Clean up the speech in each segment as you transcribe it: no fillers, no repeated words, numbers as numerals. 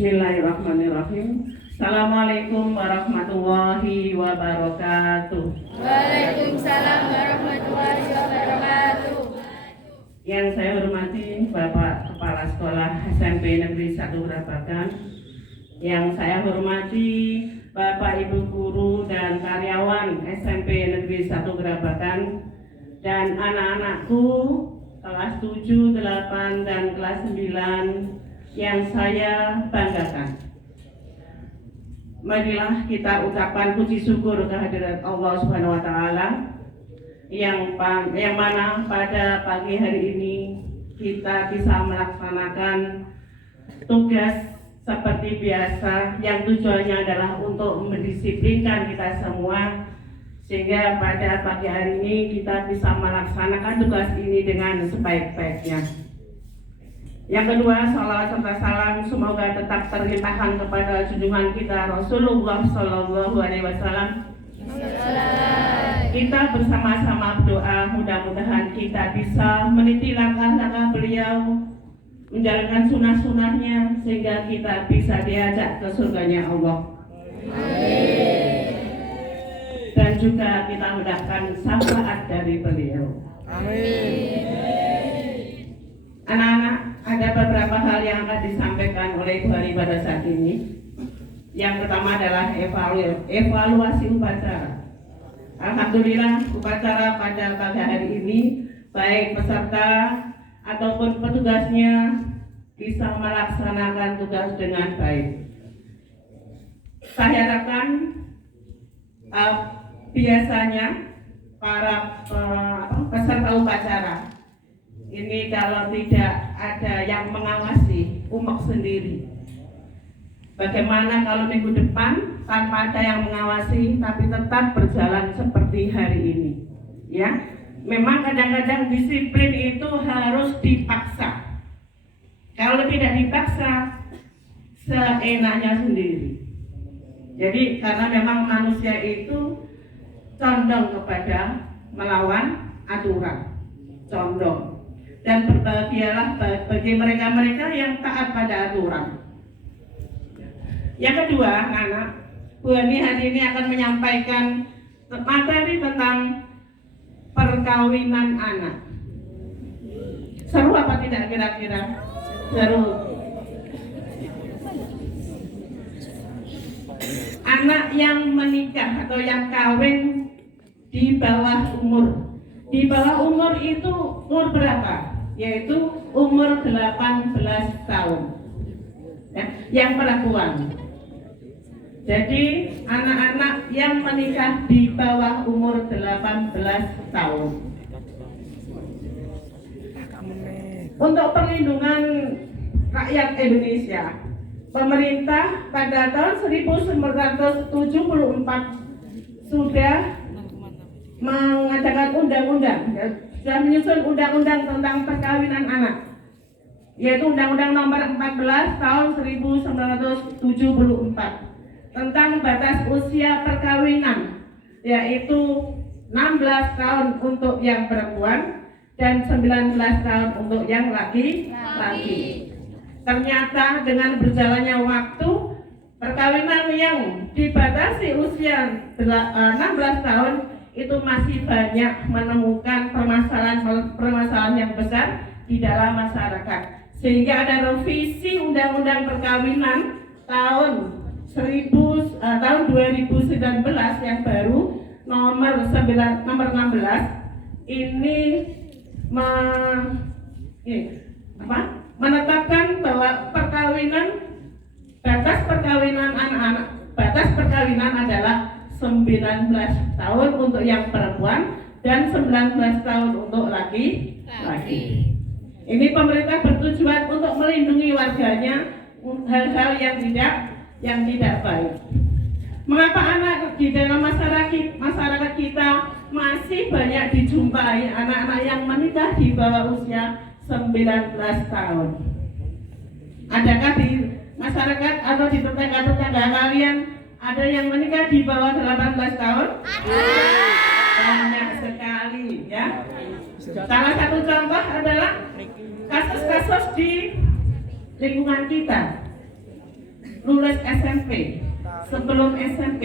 Bismillahirrahmanirrahim. Assalamualaikum warahmatullahi wabarakatuh. Waalaikumsalam warahmatullahi wabarakatuh. Yang saya hormati Bapak Kepala Sekolah SMP Negeri 1 Brabagan, yang saya hormati Bapak Ibu Guru dan karyawan SMP Negeri 1 Brabagan, dan anak-anakku kelas 7, 8, dan kelas 9 yang saya banggakan. Marilah kita ucapkan puji syukur kehadirat Allah Subhanahu wa taala yang mana pada pagi hari ini kita bisa melaksanakan tugas seperti biasa yang tujuannya adalah untuk mendisiplinkan kita semua, sehingga pada pagi hari ini kita bisa melaksanakan tugas ini dengan sebaik-baiknya. Yang kedua, salawat serta salam semoga tetap terlimpahkan kepada junjungan kita Rasulullah Shallallahu Alaihi Wasallam. Kita bersama-sama berdoa mudah-mudahan kita bisa meniti langkah-langkah beliau, menjalankan sunnah-sunnahnya sehingga kita bisa diajak ke surganya Allah. Amin. Dan juga kita mendapatkan syafaat dari beliau. Amin. Anak-anak, ada beberapa hal yang akan disampaikan oleh Ibu Hari pada saat ini. Yang pertama adalah evaluasi upacara. Alhamdulillah, upacara pada pagi hari ini baik peserta ataupun petugasnya bisa melaksanakan tugas dengan baik. Saya harapkan biasanya para peserta upacara ini kalau tidak ada yang mengawasi, umek sendiri. Bagaimana kalau minggu depan tanpa ada yang mengawasi tapi tetap berjalan seperti hari ini? Ya, memang kadang-kadang disiplin itu harus dipaksa. Kalau tidak dipaksa, seenaknya sendiri. Jadi karena memang manusia itu condong kepada melawan aturan, condong. Dan berbahagialah bagi mereka-mereka yang taat pada aturan. Yang kedua, anak, Bu Hani hari ini akan menyampaikan materi tentang perkawinan anak. Seru apa tidak kira-kira? Seru. Anak yang menikah atau yang kawin di bawah umur. Di bawah umur itu umur berapa? Yaitu umur 18 tahun. Ya, yang perempuan. Jadi anak-anak yang menikah di bawah umur 18 tahun. Untuk perlindungan rakyat Indonesia, pemerintah pada tahun 1974 sudah mengadakan undang-undang, sudah menyusun undang-undang tentang perkawinan anak, yaitu Undang-Undang Nomor 14 Tahun 1974 tentang batas usia perkawinan, yaitu 16 tahun untuk yang perempuan dan 19 tahun untuk yang laki-laki. Ternyata dengan berjalannya waktu, perkawinan yang dibatasi usia 16 tahun itu masih banyak menemukan permasalahan yang besar di dalam masyarakat, sehingga ada revisi Undang-Undang Perkawinan tahun 2019 yang baru nomor 16 ini menetapkan bahwa batas perkawinan adalah 19 tahun untuk yang perempuan dan 19 tahun untuk laki-laki. Ini pemerintah bertujuan untuk melindungi warganya hal-hal yang tidak baik. Mengapa anak di dalam masyarakat kita masih banyak dijumpai anak-anak yang menikah di bawah usia 19 tahun? Adakah di masyarakat atau di tetangga-tetangga kalian ada yang menikah di bawah 18 tahun? Banyak sekali, ya. Salah satu contoh adalah kasus-kasus di lingkungan kita. lulus SMP, sebelum SMP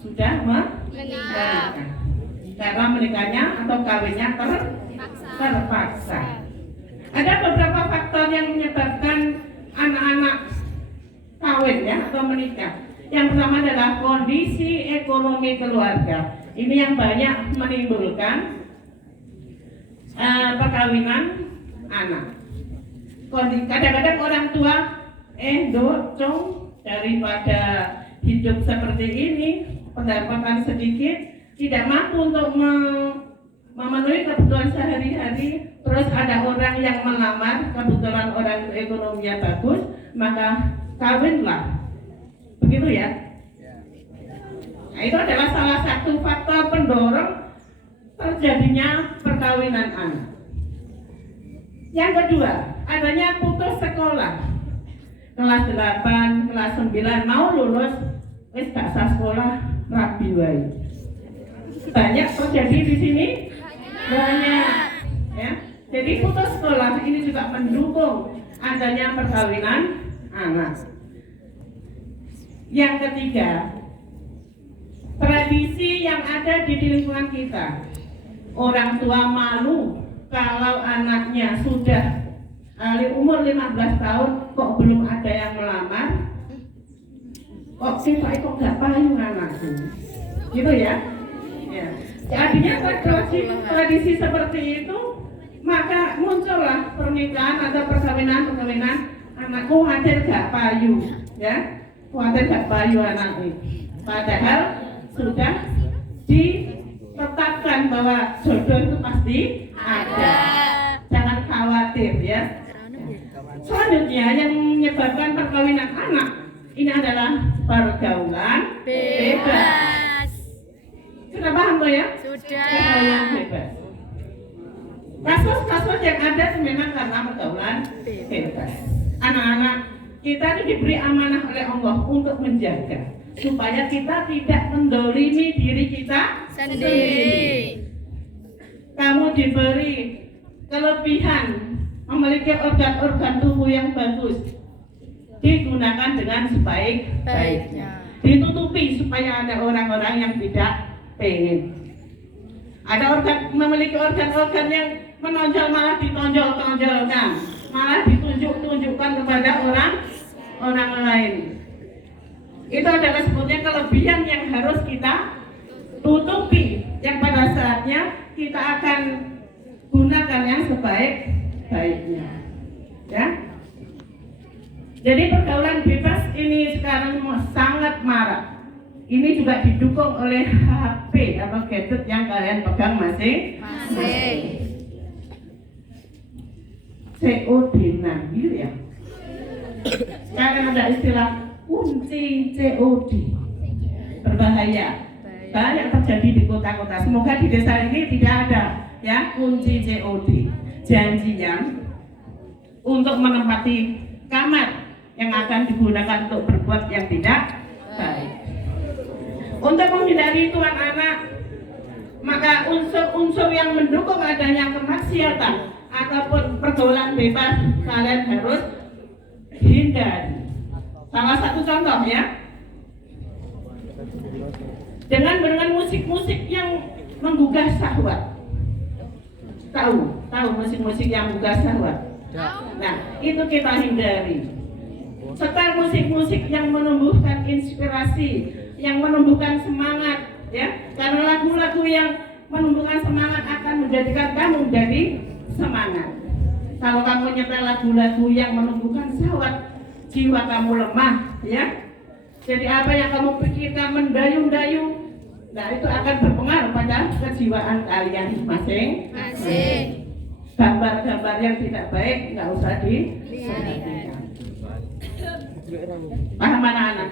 sudah menikah. Karena menikahnya atau kawinnya terpaksa. Ada beberapa faktor yang menyebabkan anak-anak kawin ya atau menikah. Yang pertama adalah kondisi ekonomi keluarga. Ini yang banyak menimbulkan perkawinan anak. Kadang-kadang orang tua dong daripada hidup seperti ini, pendapatan sedikit, tidak mampu untuk memenuhi kebutuhan sehari-hari. Terus ada orang yang melamar, kebetulan orang ekonominya bagus, maka kawinlah. Begitu ya? Nah, itu adalah salah satu faktor pendorong terjadinya perkawinan anak. Yang kedua, adanya putus sekolah. Kelas 8, kelas 9 mau lulus, wis gak sah sekolah, rabi wae. Banyak terjadi di sini? Banyak. Ya. Jadi putus sekolah ini juga mendukung adanya perkawinan anak. Yang ketiga, tradisi yang ada di lingkungan kita. Orang tua malu kalau anaknya sudah umur 15 tahun kok belum ada yang melamar. Kok sih Pak kok gak payu anakku. Gitu ya. Ya. Jadinya tradisi seperti itu, maka muncullah pernikahan atau perkawinan anakku khawatir gak payu, ya. Khawatir gak payu anaknya. Padahal sudah ditetapkan bahwa jodoh itu pasti ada. Jangan khawatir ya. Selanjutnya yang menyebabkan perkawinan anak ini adalah pergaulan bebas. Sudah paham toh ya? Sudah. Pergaulan bebas. Kasus-kasus yang ada memang karena pergaulan bebas. Anak-anak kita itu diberi amanah oleh Allah untuk menjaga supaya kita tidak mendolimi diri kita sendiri. Kamu diberi kelebihan memiliki organ-organ tubuh yang bagus, digunakan dengan sebaik-baiknya. Ditutupi supaya ada orang-orang yang tidak pengen. Ada memiliki organ-organ yang menonjol malah ditonjol-tonjolkan, malah ditunjuk-tunjukkan kepada orang lain. Itu adalah sebetulnya kelebihan yang harus kita tutupi, yang pada saatnya kita akan gunakan yang sebaik-baiknya. Ya. Jadi pergaulan bebas ini sekarang sangat marak. Ini juga didukung oleh HP atau gadget yang kalian pegang masing-masing. COD gitu ya. Sekarang ada istilah kunci COD. Berbahaya. Banyak terjadi di kota-kota. Semoga di desa ini tidak ada ya kunci COD. Janjian untuk menempati kamar yang akan digunakan untuk berbuat yang tidak baik. Untuk menghindari tuan anak, maka unsur-unsur yang mendukung adanya kemaksiatan ataupun pergaulan bebas kalian harus hindari. Salah satu contoh ya, dengan musik-musik yang menggugah syahwat. Tahu musik-musik yang menggugah syahwat. Nah, itu kita hindari. Serta musik-musik yang menumbuhkan inspirasi, yang menumbuhkan semangat, ya. Karena lagu-lagu yang menumbuhkan semangat akan menjadikan kamu menjadi semangat. Kalau kamu nyetel lagu-lagu yang menumbuhkan syahwat, jiwa kamu lemah, ya. Jadi apa yang kamu pikirkan mendayu-dayu, nah itu akan berpengaruh pada kejiwaan kalian masing-masing. Gambar-gambar yang tidak baik nggak usah dilihat. Paham anak-anak?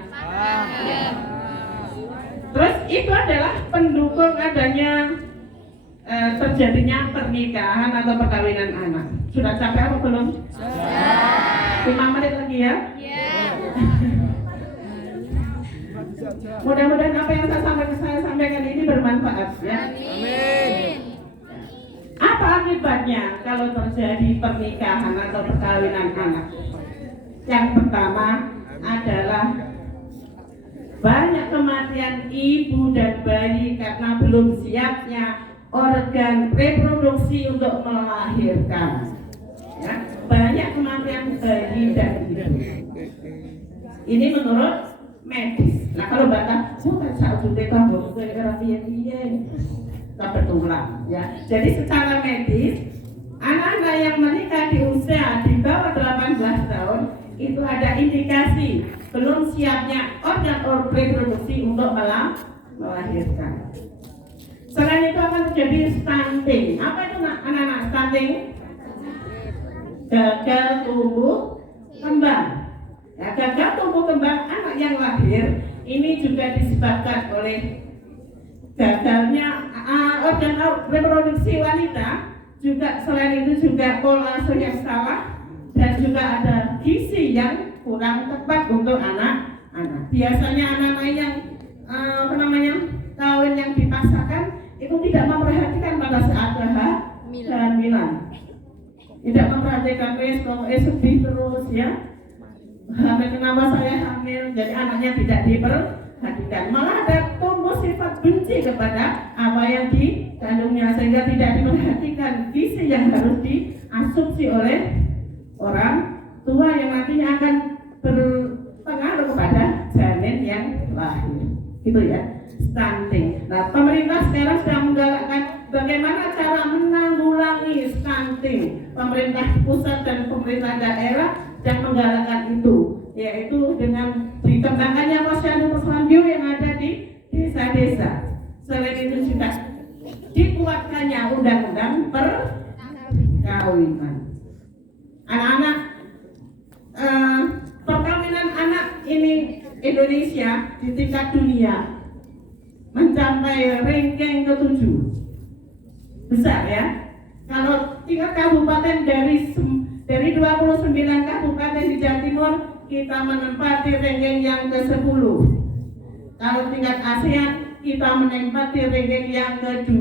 Terus itu adalah pendukung adanya terjadinya pernikahan atau perkawinan anak. Sudah capek apa belum? 5 menit lagi ya? Mudah-mudahan apa yang saya sampaikan ini bermanfaat ya. Amin. Apa akibatnya kalau terjadi pernikahan atau perkawinan anak? Yang pertama adalah Banyak kematian ibu dan bayi karena belum siapnya organ reproduksi untuk melahirkan. Ya, banyak kematian bayi dan ibu. Ini menurut medis. Nah kalau batas, bukan saat sudah kamu kebetulan. Ya, jadi secara medis, anak-anak yang menikah di usia di bawah 18 tahun itu ada indikasi belum siapnya organ reproduksi untuk melahirkan. Selain itu akan terjadi stunting. Apa itu anak-anak stunting? Gagal tumbuh kembang. Ya, gagal tumbuh kembang anak yang lahir ini juga disebabkan oleh gagalnya organ reproduksi wanita. Juga selain itu juga pola asuh yang salah dan juga ada gizi yang kurang tepat untuk anak-anak. Biasanya anak-anak yang kawin yang dipaksakan itu tidak memperhatikan pada saat kehamilan. Tidak memperhatikan sedih terus ya. Hamil, kenapa saya hamil? Jadi anaknya tidak diperhatikan. Malah ada tumbuh sifat benci kepada apa yang dikandungnya sehingga tidak diperhatikan gizi yang harus diasumsi oleh orang tua yang nantinya akan berpengaruh kepada janin yang lahir. Gitu ya, stunting. Nah, pemerintah sekarang sedang menggalakkan bagaimana cara menanggulangi stunting. Pemerintah pusat dan pemerintah daerah sedang menggalakkan itu, yaitu dengan dikembangkannya posyandu yang ada di desa-desa. Selain itu juga dikuatkannya undang-undang perkawinan. Anak-anak, perkawinan anak ini Indonesia di tingkat dunia mencapai ranking ke-7. Besar ya. Kalau tingkat kabupaten dari 29 kabupaten di Jawa Timur kita menempati ranking yang ke-10. Kalau tingkat ASEAN kita menempati ranking yang ke-2.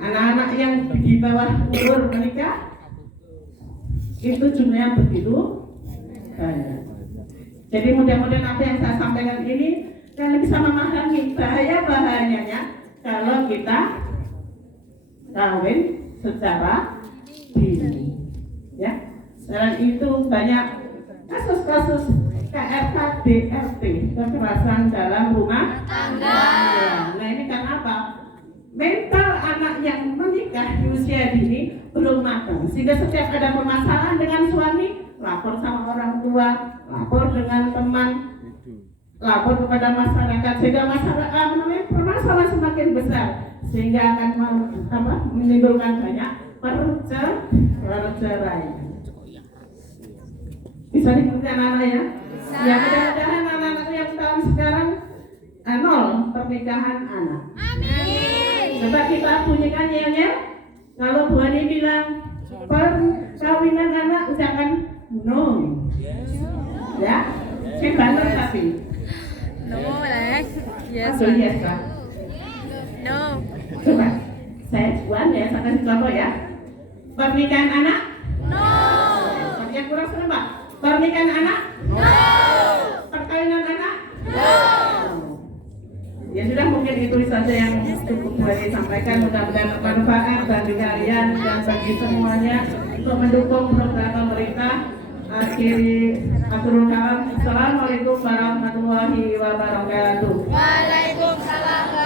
Anak-anak yang di bawah umur menikah itu jumlahnya begitu banyak. Jadi mudah-mudahan apa yang saya sampaikan ini kalian bisa memahami bahaya-bahayanya kalau kita kawin secara dini. Ya, selain itu banyak kasus-kasus KRK DRT, kekerasan dalam rumah tangga. Nah ini kan apa? Mental anak yang menikah di usia dini belum matang, sehingga setiap ada permasalahan dengan suami, lapor sama orang tua, lapor dengan teman, lapor kepada masyarakat, sehingga permasalahan semakin besar, sehingga akan menimbulkan banyak perceraian. Bisa dimengerti anak-anak ya? Ya mudah-mudahan anak-anak yang tahun sekarang 0 pernikahan anak. Amin. Coba kita bunyikan yel-yel. Kalau Bu Ani bilang perkawinan anak, ucapkan no. Ya, saya bantu tapi. No, Lex. Yes. Atau yes Pak. No. Coba, saya jual ya, saya kasih contoh ya. Pernikahan anak? No. Yang kurang serem Pak. Pernikahan anak? No. Perkawinan anak? No. Ya sudah, mungkin itu saja yang cukup boleh sampaikan. Mudah-mudahan bermanfaat bagi kalian dan bagi semuanya untuk mendukung program pemerintah. Akhiri aturul kalam. Assalamualaikum warahmatullahi wabarakatuh. Waalaikumsalam.